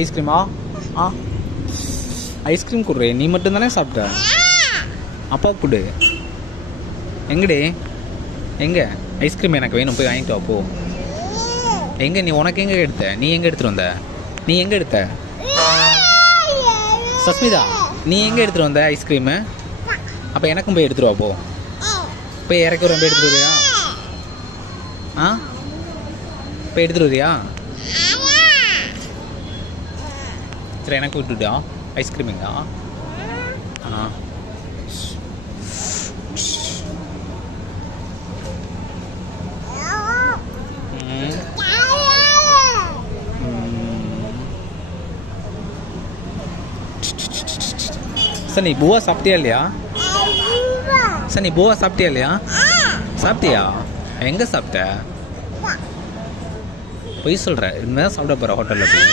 ஐஸ்கிரீமா? ஆ ice cream குடுறே. நீ மட்டும் தானே சாப்பிட்ட? அப்பா குடு. எங்கடி? எங்க ஐஸ்கிரீம் எனக்கு வேணும், போய் வாங்கிட்டு வா போ. எங்க நீ உனக்கு எங்க எடுத்த? நீ எங்க எடுத்துட்டு வந்த? நீ எங்க எடுத்த? சஸ்மிதா நீ எங்க எடுத்துட்டு வந்த ஐஸ்கிரீமு? அப்ப எனக்கும் போய் எடுத்துட்டு வா போ. போய் இறக்கி போய் எடுத்துட்டு வரியா? ஆ போய் எடுத்துட்டு வரியா? சரி எனக்கு விட்டுட்டா ஐஸ்கிரீம் எங்க? ஆ சார் நீ பூவா சாப்பிட்டியா இல்லையா? சார் நீ பூவா சாப்பிட்டியா இல்லையா? சாப்பிட்டியா? எங்க சாப்பிட்ட? பொய் சொல்ற. இனிமேல் சாப்பிட போற ஹோட்டல்ல போய்.